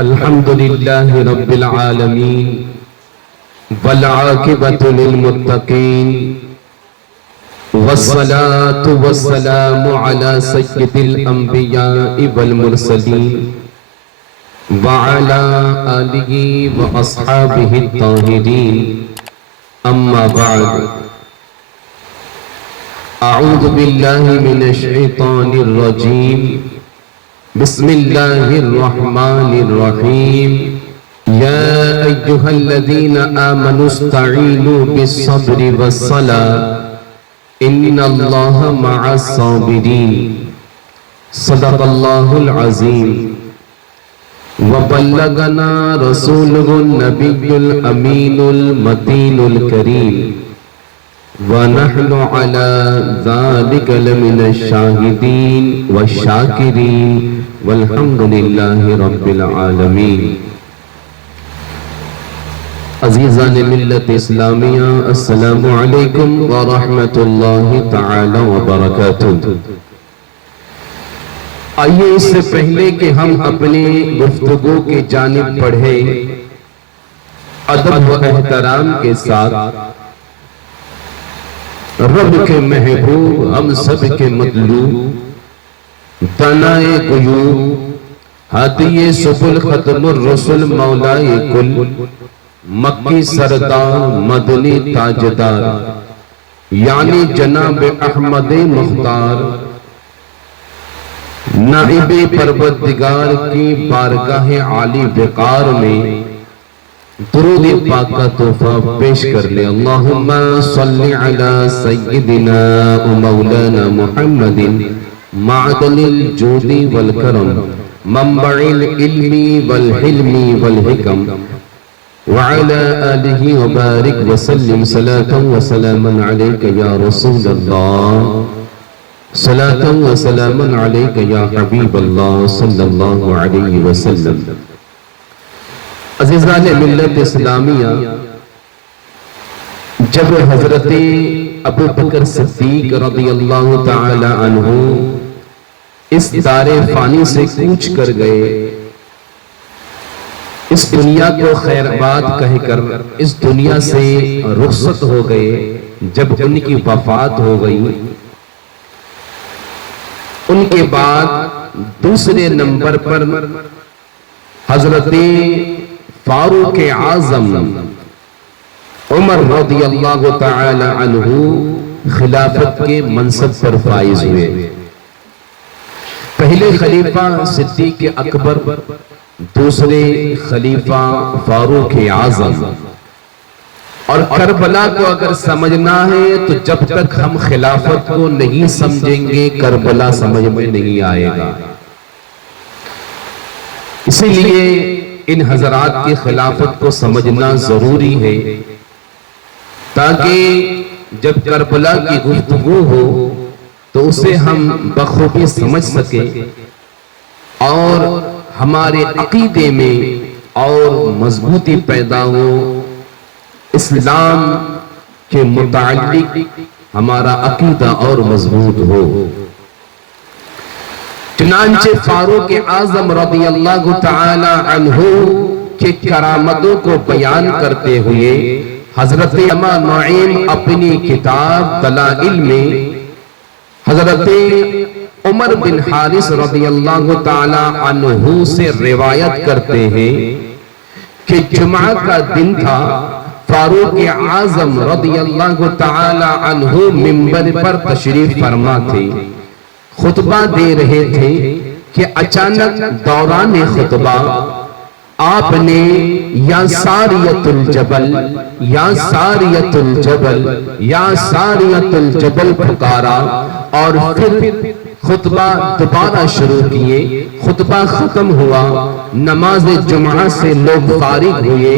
الحمد لله رب العالمين والعاقبة للمتقين والصلاة والسلام على سيد الأنبياء والمرسلين وعلى آله وأصحابه الطاهرين أما بعد أعوذ بالله من الشيطان الرجيم بسم الله الرحمن الرحيم يا أيها الذين آمنوا استعينوا بالصبر والصلاة إن الله مع الصابرين صدق الله العظيم وبلغنا رسوله النبي الأمين المتين الكريم ونحن على ذلك لمن الشاهدين والشاكرين والحمد لله رب العالمین۔ عزیزان ملت اسلامیہ، السلام علیکم ورحمۃ اللہ تعالی وبرکاتہ۔ آئیے اس سے پہلے کہ ہم اپنی گفتگو کی جانب بڑھیں، ادب و احترام کے ساتھ رب کے محبوب، ہم سب کے مطلوب، دانائے غیوب، ہادی سبل ختم الرسل مولائے کل، مکی سردار مدنی تاجدار یعنی جناب احمد مختار، نائب پروردگار کی بارگاہ عالی وقار میں درود پاک کا تحفہ پیش کر لے۔ اللہم صلی علی سیدنا و مولانا محمد معدن الجود والکرم منبع العلم والحلم والحکم وعلى آلہ وبارک وسلم صلاة وسلاما علیک یا رسول اللہ، صلاة وسلاما علیک یا حبیب اللہ صلی اللہ علیہ وسلم۔ عزیزان ملت اسلامیہ، جب حضرت ابو بکر صدیق رضی اللہ تعالی عنہ اس دار فانی سے کوچ کر گئے، اس دنیا کو خیر آباد کہہ کر اس دنیا سے رخصت ہو گئے، جب ان کی وفات ہو گئی، ان کے بعد دوسرے نمبر پر حضرت فاروق اعظم عمر رضی اللہ تعالی عنہ خلافت کے منصب پر فائز ہوئے۔ پہلے خلیفہ صدیق اکبر، دوسرے خلیفہ فاروق اعظم۔ اور کربلا کو اگر سمجھنا ہے تو جب تک ہم خلافت کو نہیں سمجھیں گے کربلا سمجھ میں نہیں آئے گا۔ اسی لیے ان حضرات کی خلافت کو سمجھنا ضروری ہے، تاکہ جب کربلا کی گفتگو ہو تو اسے ہم بخوبی سمجھ سکیں اور ہمارے عقیدے میں اور مضبوطی پیدا ہو، اسلام کے متعلق ہمارا عقیدہ اور مضبوط ہو۔ چنانچہ فاروق اعظم رضی اللہ تعالی عنہ کے کرامتوں کو بیان کرتے ہوئے حضرت امام نعیم اپنی کتاب دلائل میں حضرت عمر بن حارث رضی اللہ تعالی عنہ سے روایت کرتے ہیں کہ جمعہ کا دن تھا، فاروق اعظم رضی اللہ تعالی عنہ منبر پر تشریف فرما تھے، خطبہ دے رہے تھے کہ اچانک دوران خطبہ آپ نے یا ساریت الجبل یا ساریت الجبل یا ساریت الجبل پکارا، اور پھر خطبہ دوبارہ شروع کیے۔ خطبہ ختم ہوا، نماز جمعہ سے لوگ فارغ ہوئے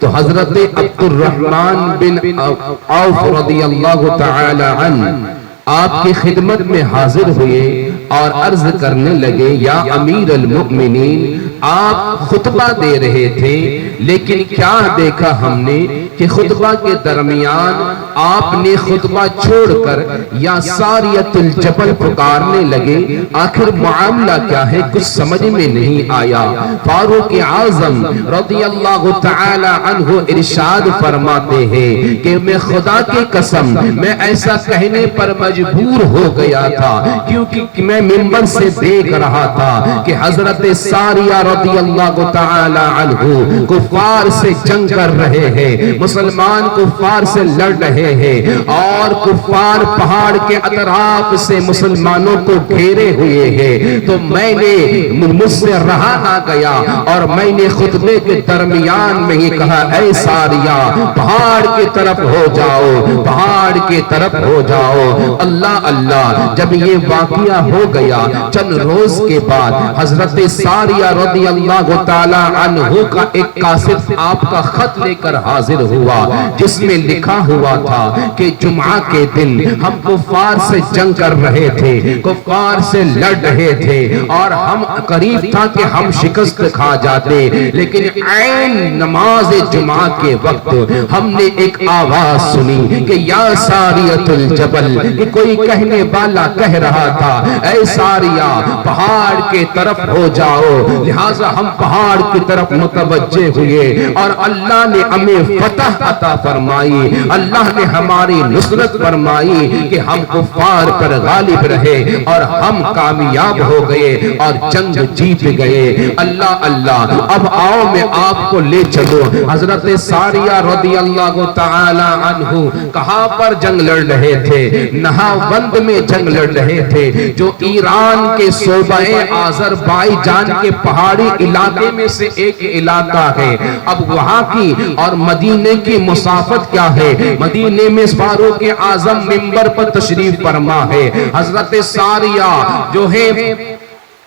تو حضرت عبد الرحمن بن عوف رضی اللہ تعالی عنہ آپ کی خدمت میں حاضر ہوئے اور عرض کرنے لگے، یا امیر المؤمنین، آپ خطبہ دے رہے تھے لیکن کیا دیکھا ہم نے کہ خطبہ کے درمیان آپ نے خطبہ چھوڑ کر یا ساریت الجبل پکارنے لگے. آخر معاملہ کیا ہے کچھ سمجھ میں نہیں آیا. فاروق اعظم رضی اللہ تعالی عنہ ارشاد فرماتے ہیں کہ میں خدا کی قسم میں ایسا کہنے پر مجبور ہو گیا تھا کیونکہ میں منبر سے دیکھ رہا تھا کہ حضرت ساریہ رضی اللہ تعالی عنہ کفار سے جنگ کر رہے ہیں, مسلمان کفار سے لڑ رہے ہیں اور کفار پہاڑ کے اطراف سے مسلمانوں کو گھیرے ہوئے ہیں. تو میں نے مجھ سے رہا نہ گیا اور میں نے خطبے کے درمیان میں ہی کہا اے ساریہ پہاڑ کی طرف ہو جاؤ, پہاڑ کی طرف ہو جاؤ. اللہ اللہ. جب یہ واقعہ ہو گیا چند روز کے بعد حضرت ساریہ رضی اللہ تعالی عنہ کا ایک قاصد آپ کا خط لے کر حاضر ہوا جس میں لکھا ہوا تھا کہ جمعہ کے دن ہم کفار سے جنگ کر رہے تھے, کفار سے لڑ رہے تھے اور ہم قریب تھا کہ ہم شکست کھا جاتے, لیکن عین نماز جمعہ کے وقت ہم نے ایک آواز سنی کہ یا ساریت الجبل, کہ کوئی کہنے والا کہہ رہا تھا اے ساریہ پہاڑ کے طرف ہو جاؤ. لہٰذا ہم پہاڑ کی طرف متوجہ ہوئے اور اللہ نے ہمیں فتح عطا فرمائی, اللہ نے ہماری نصرت فرمائی کہ ہم کفار پر غالب رہے اور ہم کامیاب ہو گئے اور جنگ جیت گئے. اللہ اللہ. اب آؤ میں آپ کو لے چلو. حضرت ساریہ رضی اللہ تعالی عنہ کہاں پر جنگ لڑ رہے تھے؟ نہاوند میں جنگ لڑ رہے تھے جو ایران کے صوبہ آذربائیجان کے پہاڑی علاقے میں سے ایک علاقہ ہے. اب وہاں کی اور مدینے کی مسافت کیا ہے؟ مدینے میں فاروق اعظم منبر پر تشریف فرما ہے. حضرت ساریہ جو ہے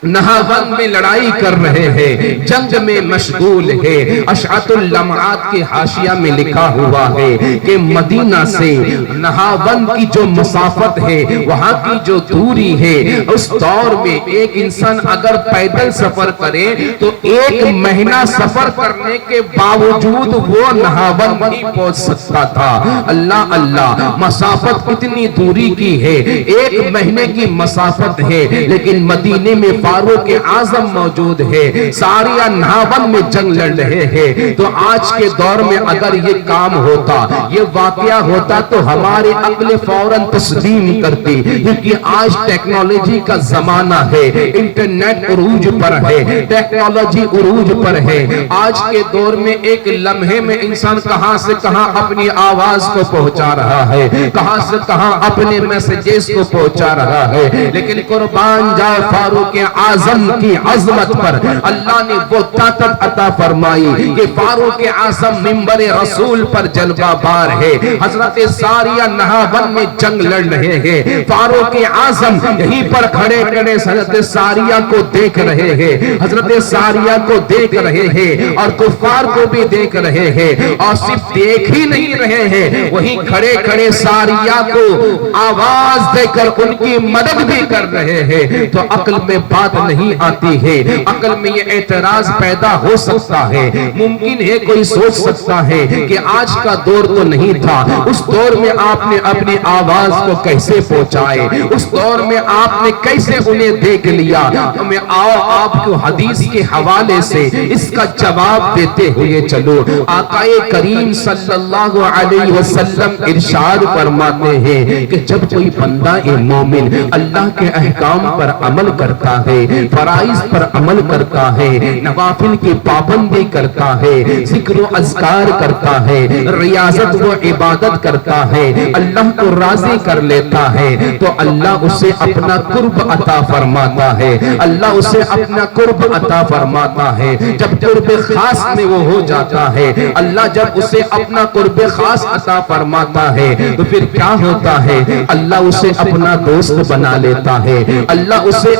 نہاوند میں لڑائی کر رہے ہیں, جنگ میں مشغول ہے. اشعت اللمعات کے حاشیہ میں لکھا ہوا ہے کہ مدینہ سے نہاوند کی جو مسافت ہے, وہاں کی جو دوری ہے, اس دور میں ایک انسان اگر پیدل سفر کرے تو 1 مہینہ سفر کرنے کے باوجود وہ نہاوند نہیں پہنچ سکتا تھا. اللہ اللہ. مسافت کتنی دوری کی ہے؟ 1 مہینے کی مسافت ہے, لیکن مدینے میں فاروق اعظم موجود ہے, ساریہ نہاوند میں جنگ لڑ رہے ہیں. تو آج کے دور میں اگر یہ کام ہوتا, یہ واقعہ ہوتا تو ہمارے عقل فوراً تسلیم کرتی, کیونکہ آج ٹیکنالوجی کا زمانہ ہے, انٹرنیٹ عروج پر ہے, ٹیکنالوجی عروج پر ہے. آج کے دور میں ایک لمحے میں انسان کہاں سے کہاں اپنی آواز کو پہنچا رہا ہے, کہاں سے کہاں اپنے میسیجز کو پہنچا رہا ہے. لیکن قربان جائے فاروق اعظم کی عظمت پر اللہ نے وہ طاقت عطا فرمائی کہ فاروق اعظم منبر رسول پر جلوہ بار ہے. حضرت ساریہ نہاوند میں جنگ لڑ رہے ہیں, فاروق اعظم یہیں پر کھڑے کھڑے حضرت ساریہ کو دیکھ رہے ہیں, حضرت ساریہ کو دیکھ رہے ہیں اور کفار کو بھی دیکھ رہے ہیں. اور صرف دیکھ ہی نہیں رہے ہیں, وہیں کھڑے کھڑے ساریہ کو آواز دے کر ان کی مدد بھی کر رہے ہیں. تو عقل میں بات نہیں آتی ہے, عقل میں یہ اعتراض پیدا ہو سکتا ہے. ممکن ہے کوئی سوچ سکتا ہے کہ آج کا دور تو نہیں تھا, اس دور میں آپ نے اپنی آواز کو کیسے پہنچائے, اس دور میں آپ نے کیسے انہیں دیکھ لیا. میں آؤ آپ کو حدیث کے حوالے سے اس کا جواب دیتے ہوئے چلو. آقا کریم صلی اللہ علیہ وسلم ارشاد فرماتے ہیں کہ جب کوئی بندہ مومن اللہ کے احکام پر عمل کرتا ہے, فرائض پر عمل کرتا ہے, نوافل کی پابندی کرتا ہے, ذکر و اذکار کرتا ہے, ریاضت و عبادت کرتا ہے, اللہ کو راضی کر لیتا ہے, تو اللہ اسے اپنا قرب عطا فرماتا ہے, اللہ اسے اپنا قرب عطا فرماتا ہے. جب قرب خاص میں وہ ہو جاتا ہے, اللہ جب اسے اپنا قرب خاص عطا فرماتا ہے, تو پھر کیا ہوتا ہے؟ اللہ اسے اپنا دوست بنا لیتا ہے, اللہ اسے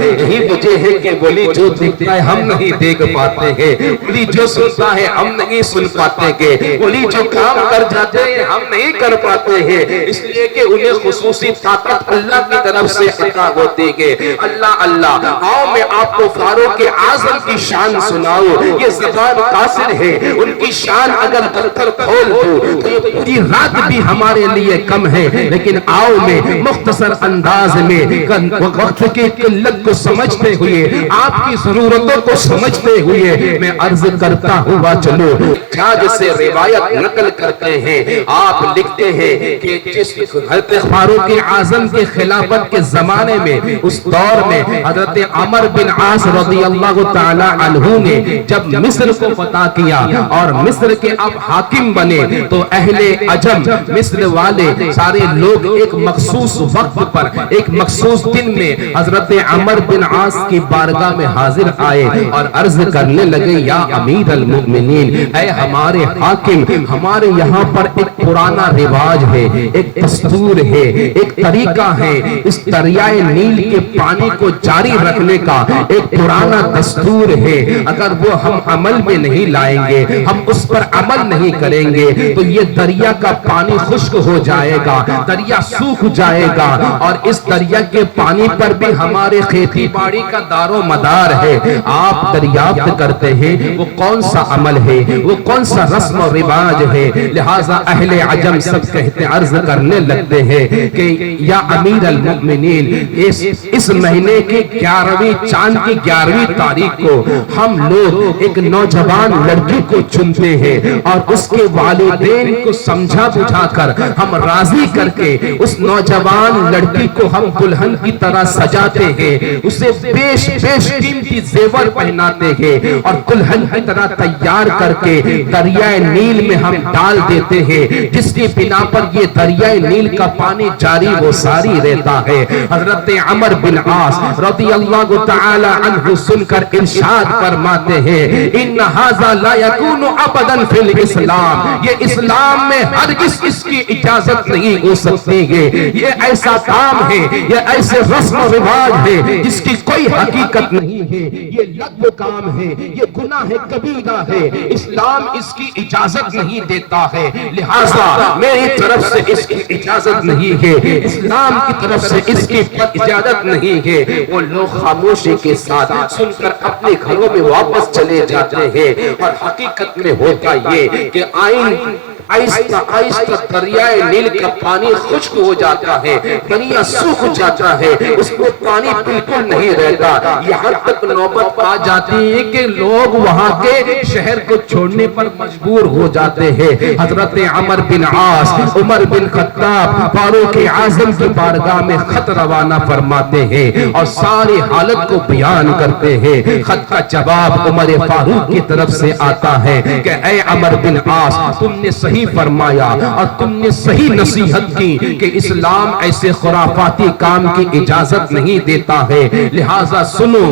یہی وجہ ہے کہ ولی جو دیکھتا ہے ہم نہیں دیکھ پاتے ہیں, ولی جو سنتا ہے ہم نہیں سن پاتے ہیں, ولی جو کام کر جاتے ہیں ہم نہیں کر پاتے ہیں, اس لیے کہ انہیں خصوصی طاقت اللہ کی طرف سے عطا ہوتی ہے. اللہ اللہ, آؤ میں آپ کو فاروق اعظم کی شان سناؤ. یہ زبان قاصر ہے, ان کی شان اگر دفتر کھول دو تو یہ پوری رات بھی ہمارے لیے کم ہے, لیکن آؤ میں مختصر انداز میں وقت کی قلت کو سمجھتے ہوئے, آپ کی ضرورتوں کو سمجھتے ہوئے میں عرض کرتا ہوا چلو. جاج سے روایت نقل کرتے ہیں, آپ لکھتے ہیں کہ جس حضرت فاروق اعظم کے خلافت کے زمانے میں, اس دور میں حضرت عمر بن عاص رضی اللہ تعالی عنہ نے جب مصر کو فتح کیا اور مصر کے اب حاکم بنے, تو اہل عجم مصر والے سارے لوگ ایک مخصوص وقت پر ایک مخصوص دن میں حضرت عمر بن عاص کی بارگاہ میں حاضر آئے اور عرض کرنے لگے, یا امیر المؤمنین, اے ہمارے حاکم, ہمارے یہاں پر ایک پرانا رواج ہے, ایک دستور ہے, ایک طریقہ ہے, اس دریائے نیل کے پانی کو جاری رکھنے کا ایک پرانا دستور ہے. اگر وہ ہم عمل میں نہیں لائیں گے, ہم اس پر عمل نہیں کریں گے, تو یہ دریا کا پانی خشک ہو جائے گا, دریا سوکھ جائے گا, اور اس دریا کے پانی پر بھی ہمارے کھیتی باڑی کا دار و مدار ہے. آپ دریافت کرتے ہیں وہ کون سا عمل ہے, وہ کون سا رسم و رواج ہے. لہٰذا اہل عجم سب کہتے عرض کرنے لگتے ہیں کہ یا امیر المؤمنین, اس مہینے کی 11ویں چاند کی 11ویں تاریخ کو ہم لوگ ایک نوجوان لڑکی کو چنتے ہیں, اور اس کے والدین کو سمجھا بجھا کر ہم راضی کر کے اس نوجوان لڑکی کو ہم دلہن کی طرح سجاتے ہیں, اسے بیش قیمتی زیور پہناتے ہیں, اور دلہن کی طرح تیار کر کے دریائے نیل میں ہم ڈال دیتے ہیں, جس کی بنا پر یہ دریائے نیل کا پانی جاری و ساری رہتا ہے. حضرت عمر بن عاص رضی اللہ تعالی عنہ سن کر ارشاد فرماتے ہیں, ان ھذا لا یکون ابدا فی الاسلام, یہ اسلام میں ہرگز اس کی اجازت نہیں ہو سکتی ہے. یہ ایسا کام ہے, یہ ایسے رسم و رواج ہے جس کی کوئی حقیقت نہیں ہے, یہ لغو کام ہے, یہ گناہ کبیرہ ہے, اسلام اس کی اجازت نہیں دیتا ہے. لہٰذا میری طرف سے اس کی اجازت نہیں ہے, اسلام کی طرف سے اس کی اجازت نہیں ہے. وہ لوگ خاموشی کے ساتھ سن کر اپنے گھروں میں واپس چلے جاتے ہیں, اور حقیقت میں ہوتا یہ کہ آہستہ آہستہ دریائے نیل کا پانی خشک ہو جاتا ہے, دریا سوکھ جاتا ہے, اس میں پانی بالکل نہیں رہتا. یہاں تک نوبت آ جاتی ہے کہ لوگ وہاں کے شہر کو چھوڑنے پر مجبور ہو جاتے ہیں. حضرت عمر بن عاص, عمر بن خطاب فاروق اعظم کی بارگاہ میں خط روانہ فرماتے ہیں اور ساری حالت کو بیان کرتے ہیں. خط کا جواب عمر فاروق کی طرف سے آتا ہے کہ اے عمر بن عاص, تم نے صحیح فرمایا اور تم نے صحیح نصیحت کی کہ اسلام ایسے خرافاتی کام کی اجازت نہیں دیتا ہے. لہٰذا سنو,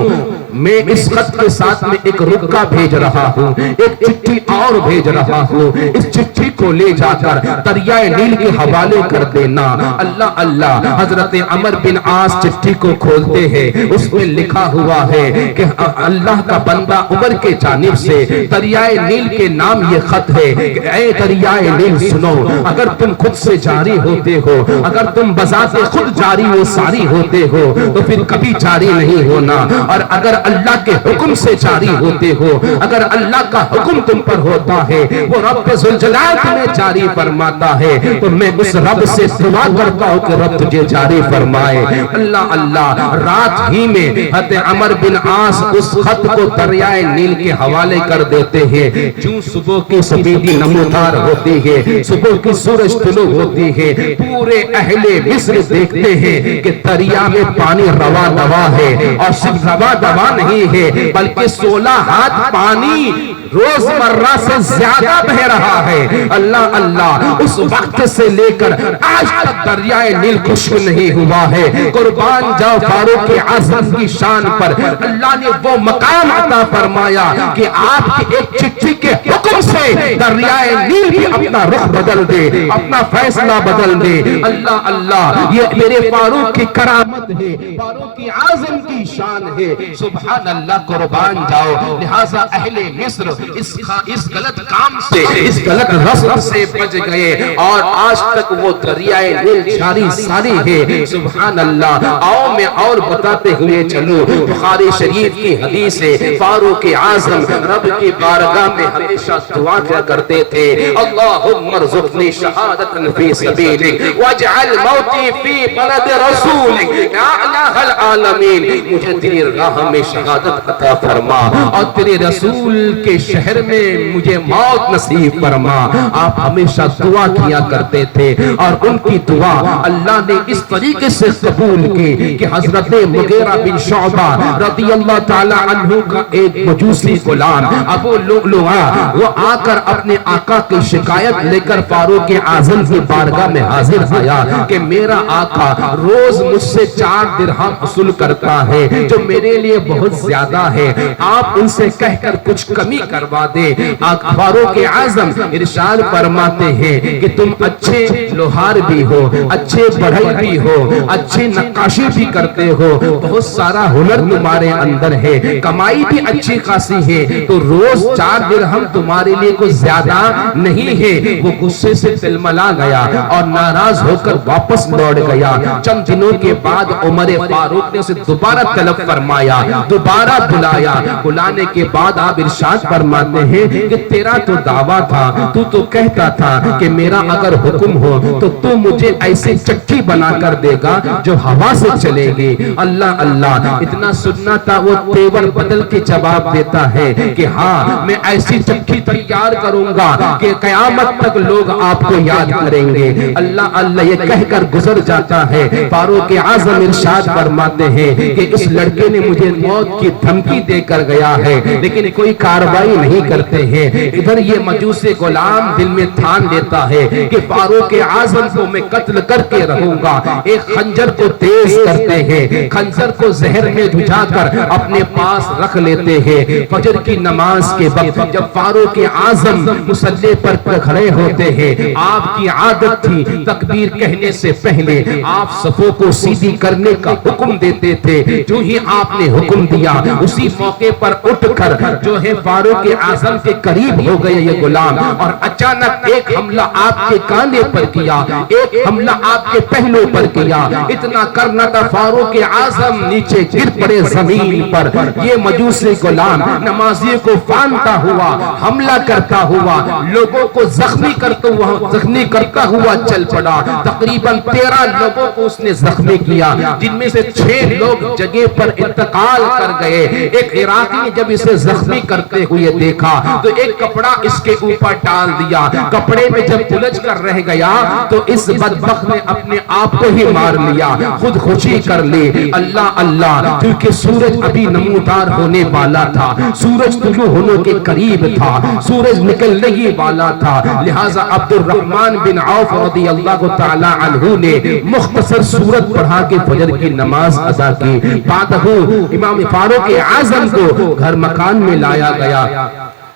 میں اس خط کے ساتھ میں ایک رکا بھیج رہا ہوں, ایک چٹھی اور بھیج رہا ہوں, اس چٹھی کو لے جا کر دریائے نیل کے حوالے کر دینا. اللہ اللہ, حضرت عمر بن عاص چٹھی کو کھولتے ہیں, اس میں لکھا ہوا ہے کہ اللہ کا بندہ عمر کے جانب سے دریائے نیل کے نام یہ خط ہے کہ اے دریائے نیل سنو, اگر تم خود سے جاری ہوتے ہو, اگر تم بذات خود جاری و ساری ہوتے ہو تو پھر کبھی جاری نہیں ہونا, اور اگر اللہ کے حکم سے جاری ہوتے ہو, اگر اللہ کا حکم تم پر ہوتا ہے, وہ رب ذوالجلال تمہیں جاری فرماتا ہے, تو میں اس رب سے دعا کرتا ہوں کہ رب تجھے جاری فرمائے. اللہ اللہ, رات ہی میں حضرت عمر بن عاص اس خط کو دریائے نیل کے حوالے کر دیتے ہیں. جو صبح کی سفیدی نمودار ہوتی ہے, صبح کی سورج طلوع ہوتی ہے, پورے اہل مصر دیکھتے ہیں کہ دریا میں پانی روا دوا ہے, اور صرف روا دوا نہیں ہے بلکہ 16 ہاتھ پانی روزمرہ سے زیادہ بہ رہا ہے. اللہ اللہ, اس وقت سے لے کر آج تک دریائے نیل خشک نہیں ہوا ہے. قربان جاؤ فاروق اعظم کی شان پر, اللہ نے وہ مقام عطا فرمایا کہ آپ کی ایک چٹھی کے حکم سے سے دریائے نیل بھی اپنا رخ بدل دے، اپنا فیصلہ بدل دے۔ اللہ اللہ، یہ میرے فاروق کی کرامت ہے، فاروق اعظم کی شان ہے۔ سبحان اللہ، قربان جاؤ۔ لہٰذا اہل مصر اس غلط کام سے، اس غلط رسم سے بچ گئے اور آج تک وہ دریائے نیل جاری ساری ہے۔ سبحان اللہ۔ آؤ میں اور بتاتے ہوئے چلوں، بخاری شریف کی حدیث ہے، فاروق اعظم رب کی بارگاہ میں ہمیشہ دعا کیا کرتے تھے، اللہم ارزقنی شہادتا فی سبیلک واجعل موتی فی بلد رسولک، یا الہ العالمین مجھے تیری راہ میں شہادت عطا فرما اور تیرے رسول کے شہر میں مجھے موت نصیب فرما۔ آپ ہمیشہ دعا کیا کرتے تھے اور ان کی دعا اللہ نے اس طریقے سے قبول کی کہ حضرت مغیرہ بن شعبہ رضی اللہ تعالی عنہ کا ایک مجوسی غلام ابو لؤلؤہ وہ آ کر اپنے آقا کی شکایت لے کر فاروق اعظم کی بارگاہ میں حاضر آیا کہ میرا آقا روز مجھ سے 4 درہم وصول کرتا ہے جو میرے لیے بہت زیادہ ہے، آپ ان سے کہہ کر کچھ کمی کروا دیں۔ فاروق اعظم ارشاد فرماتے ہیں کہ تم اچھے لوہار بھی ہو، اچھے بڑھئی بھی ہو، اچھے نقاشی بھی کرتے ہو، بہت سارا ہنر تمہارے اندر ہے، کمائی بھی اچھی خاصی ہے، تو روز 4 درہم تمہارے لیے کوئی زیادہ نہیں ہے۔ وہ غصے سے تلملا گیا اور ناراض ہو کر واپس لوٹ گیا۔ چند دنوں کے بعد عمر فاروق نے اسے دوبارہ طلب فرمایا، دوبارہ بلایا۔ بلانے کے بعد آپ ارشاد فرماتے ہیں کہ تیرا تو دعویٰ تھا، تو کہتا تھا کہ میرا اگر حکم ہو تو مجھے ایسے چکی بنا کر دے گا جو ہوا سے چلے گی۔ اللہ اللہ، اتنا سننا تھا، وہ تیور بدل کے جواب دیتا ہے کہ ہاں میں ایسی چکی تیار کروں گا کہ قیامت تک لوگ آپ کو یاد کریں گے۔ اللہ اللہ یہ کہہ کر گزر جاتا ہے۔ فاروق اعظم ارشاد فرماتے ہیں کہ اس لڑکے نے مجھے موت کی دھمکی دے کر گیا ہے لیکن کوئی کارروائی نہیں کرتے ہیں۔ ادھر یہ مجوسی غلام دل میں ٹھان لیتا ہے کہ فاروق اعظم کو میں قتل کر کے رہوں گا۔ ایک خنجر کو تیز کرتے ہیں، خنجر کو زہر میں بھجا کر اپنے پاس رکھ لیتے ہیں۔ فجر کی نماز کے وقت جب فاروق اعظم مصلی پر کھڑے ہوتے ہیں، آپ کی عادت تھی تکبیر کہنے سے پہلے آپ صفوں کو سیدھی کرنے کا حکم دیتے تھے۔ جو ہی آپ نے حکم دیا اسی موقع پر اٹھ کر جو ہے فاروق اعظم کے قریب ہو گئے یہ غلام، اور اچانک ایک حملہ آپ کے کانے پر کیا، ایک حملہ آپ کے پہلو پر کیا۔ اتنا کرنا تھا فاروق اعظم نیچے گر پڑے زمین پر۔ یہ مجوسی غلام نمازی کو فانتا ہوا، حملہ کرتا ہوا، لوگوں کو زخمی کرتا ہوا چل پڑا۔ تقریباً 13 لوگوں کو اس نے زخمی کیا، جن میں سے 6 لوگ جگہ پر انتقال کر گئے۔ ایک عراقی نے جب اسے زخمی کرتے ہوئے دیکھا تو ایک کپڑا اس کے اوپر ڈال دیا، کپڑے میں جب الجھ کر رہ گیا تو اس بدبخت نے اپنے آپ کو ہی مار لیا، خودکشی کر لی۔ اللہ اللہ، کیونکہ سورج ابھی نمودار ہونے والا تھا، سورج طلوع ہونے کے قریب تھا، سورج نکلنے ہی والا تھا، لہٰذا عبد الرحمن بن عوف رضی اللہ تعالی عنہ نے مختصر سورت پڑھا کے فجر کی نماز ادا کی۔ بعد امام فاروق اعظم کو گھر مکان میں لایا گیا۔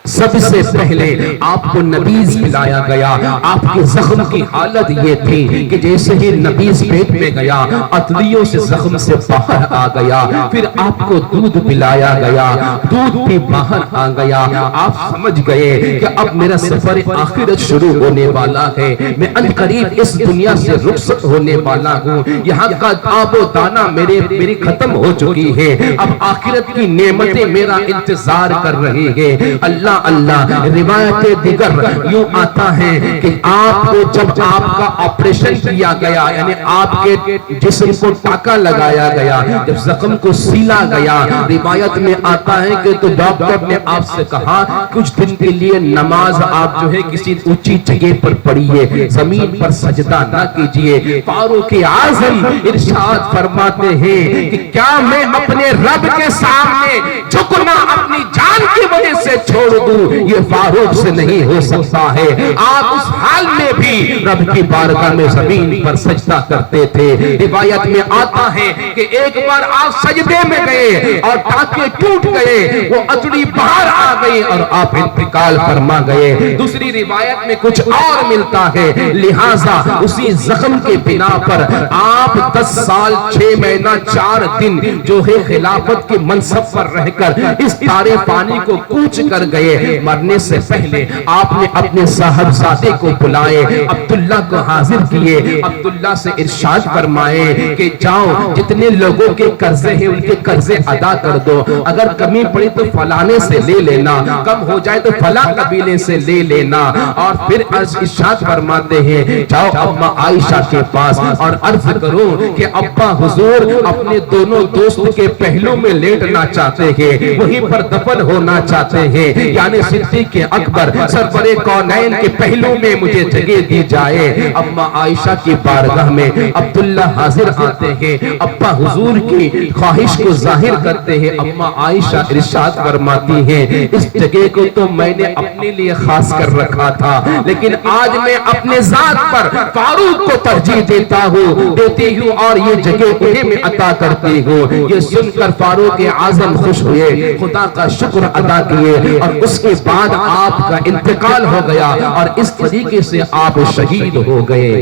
سب سے پہلے آپ کو نبیذ پلایا گیا۔ آپ کے زخم کی حالت یہ تھی کہ جیسے ہی نبیذ پیٹ میں گیا عطلیوں سے زخم سے باہر آ گیا۔ پھر آپ کو دودھ پلایا گیا، دودھ بھی باہر آ گیا۔ آپ سمجھ گئے کہ اب میرا سفر آخرت شروع ہونے والا ہے، میں عنقریب اس دنیا سے رخصت ہونے والا ہوں، یہاں کا آب و دانہ میری ختم ہو چکی ہے، اب آخرت کی نعمتیں میرا انتظار کر رہی ہے۔ اللہ اللہ، روایت دیگر یوں آتا ہے کہ آپ کو جب آپ کا آپریشن کیا گیا، یعنی آپ کے جسم کو ٹاکا لگایا گیا، جب زخم کو سیلا گیا، روایت میں آتا ہے کہ تو ڈاکٹر نے آپ سے کہا کچھ دن کے لیے نماز آپ جو ہے کسی اونچی جگہ پر پڑھیے، زمین پر سجدہ نہ کیجئے۔ فاروق اعظم ارشاد فرماتے ہیں کہ کیا میں اپنے رب کے سامنے جھکنا اپنی جان کی وجہ سے چھوڑوں دوں یہ فاروق سے نہیں ہو سکتا ہے۔ آپ اس حال میں بھی رب کی بارگاہ میں زمین پر سجدہ کرتے تھے۔ روایت میں آتا ہے کہ ایک بار آپ سجدے میں گئے اور ٹانکے ٹوٹ گئے، وہ اجڑی باہر آ گئی اور آپ انتقال فرما گئے۔ دوسری روایت میں کچھ اور ملتا ہے، لہٰذا اسی زخم کے بنا پر آپ 10 سال 6 مہینہ 4 دن جو ہے خلافت کے منصب پر رہ کر اس تارے پانی کو کوچ کر گئے۔ مرنے سے پہلے آپ نے اپنے صاحبزادے کو بلائے، عبداللہ کو حاضر کیے، عبداللہ سے ارشاد فرمائے کہ جاؤ جتنے لوگوں کے قرضے ہیں ان کے قرضے ادا کر دو، اگر کمی پڑی تو فلانے سے لے لینا، کم ہو جائے تو فلاں قبیلے سے لے لینا۔ اور پھر ارشاد فرماتے ہیں جاؤ اماں عائشہ کے پاس اور عرض کرو کہ ابا حضور اپنے دونوں دوست کے پہلو میں لیٹنا چاہتے ہیں، وہیں پر دفن ہونا چاہتے ہیں، یعنی صدیق اکبر سرور کونین کے پہلو میں مجھے جگہ دی جائے۔ اماں عائشہ کی بارگاہ میں عبداللہ حاضر آتے ہیں، ابا حضور کی خواہش کو ظاہر کرتے ہیں۔ اماں عائشہ ارشاد فرماتی ہیں اس جگہ کو تو میں نے اپنے لیے خاص کر رکھا تھا، لیکن آج میں اپنے ذات پر فاروق کو ترجیح دیتا ہوں، دیتی ہوں اور یہ جگہ انہیں میں عطا کرتی ہوں۔ یہ سن کر فاروق اعظم خوش ہوئے، خدا کا شکر ادا کیے اور اس کے بعد آپ کا انتقال ہو گیا اور اس طریقے سے آپ شہید ہو گئے۔